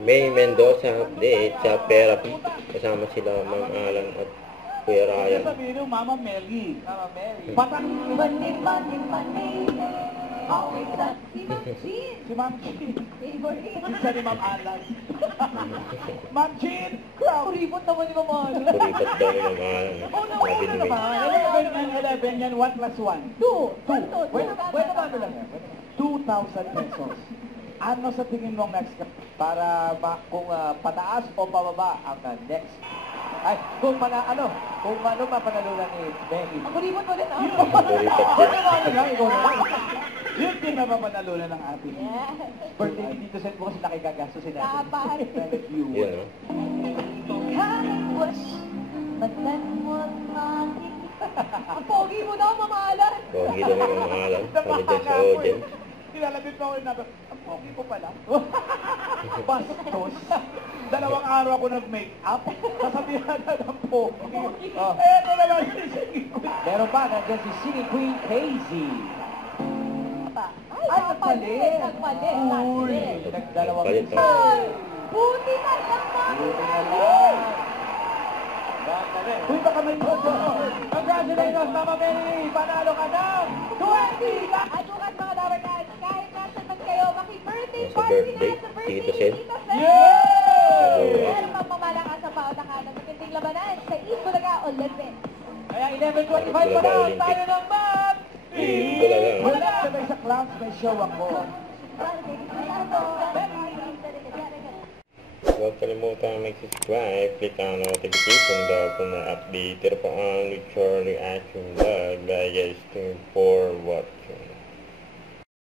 May Mendoza update sa therapy. Kasama sila Ma'am Alan at Kuya Ryan. Sabihin mo, Mama Mary. Mama Mary. Patang Always that. Si Ma'am Jean. si Ma'am Jean. Favorite. Isa ni Ma'am Alan. Ma'am Jean, crowd. Kuripot naman ni Ma'am Alan. Kuripat daw ni Ma'am Alan. Sabi ni May. 11 yan, 1 plus 1. 2. Bueno ba lang yan? 2,000 pesos. Ano sa tingin mo next para kung pataas o pababa ang next? Ay, kung mapanalunan ni Becky. Ang kuripot mo din, ah. Yun din na mapanalunan ng ating Yeah. birthday ni Tito Sen po kasi nakikagastusin natin. Dapat. Thank you. Yun, no? Ang pogi mo daw, Ma'am Alan. Pogi daw ni Ma'am Alan. Sabi dyan sa audience. Nilalapit pa ako yung number. Ang pogi ko pala. Bastos. 2 araw ako nag-make-up. Sasabihan na ng pogi. Eto naman si Singing Queen. Meron pa, nandiyan si Singing Queen Casey. Ay, nagpalit. Uy, nagdalawang Palit, isa. Ay, buti na lang, Mami Mary. Uy, baka may pogo. Congratulations, Mama Mary! Panalo ka ng 20 lakhs! At bukas mga dabarkas, kahit nasan man kayo, maki-birthday Sa party birthday, na sa birthday Tito ni Sen. Tito Sen. Yay! Meron pang mamalakas sa pautakan ng matinding labanan sa East Bulaga Olympics. Kaya 11:25 pa na, tayo ng mag! Bulaga. Wala sabay sa clowns, may show ako. Huwag kalimutan mag-subscribe, click ang notification bell kung na-update pa ang with your reaction vlog. Bye guys, thank you for watching.